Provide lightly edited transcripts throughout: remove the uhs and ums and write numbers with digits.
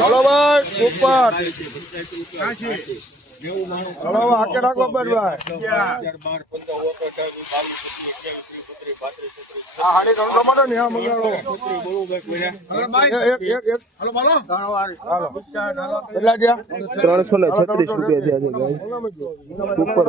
hello ભાઈ super hello આકે રાખો ભાઈ હાડી ત્રણ ટમાટો ને હા મંગાવો કેટલા ગયા 336 રૂપિયા થયા છે સુપર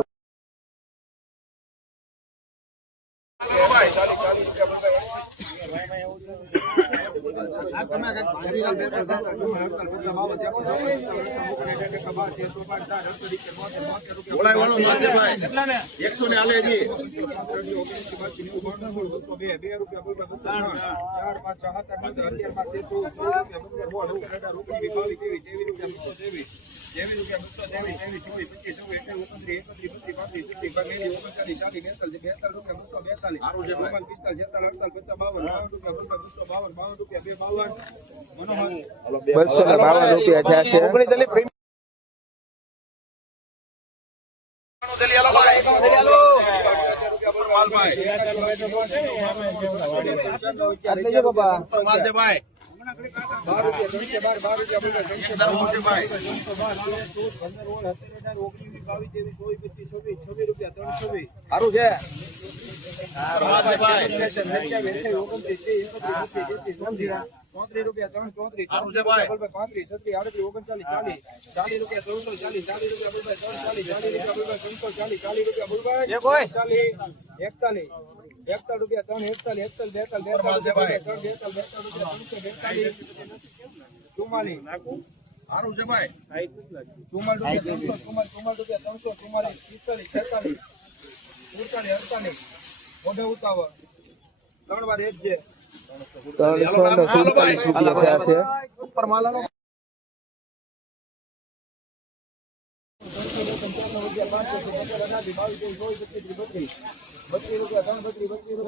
₹252 થયા છે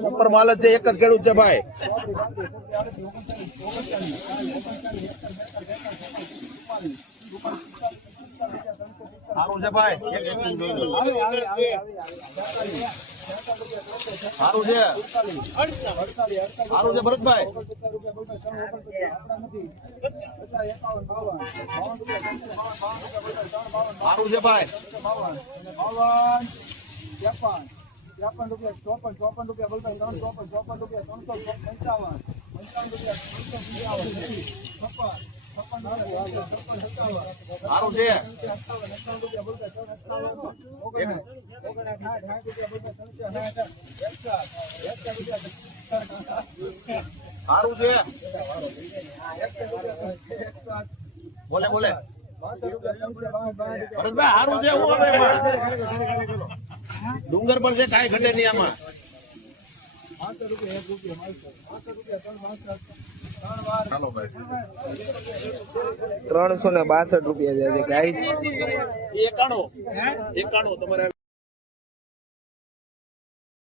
ઉપર માલ છે એક જ ખેડૂત છે ભાઈ સારું છે ભાઈ સારું છે ભરતભાઈ સારું છે ભાઈ 53 રૂપિયા 54 રૂપિયા બોલતા 54 રૂપિયા 355 સારું છે સારું છે બોલે બોલે ભરતભાઈ સારું છે હું હવે ડુંગર પર છે કાંઈ ઘટે નહીં આમાં 362 રૂપિયા જાય છે ગાય 91 તમારે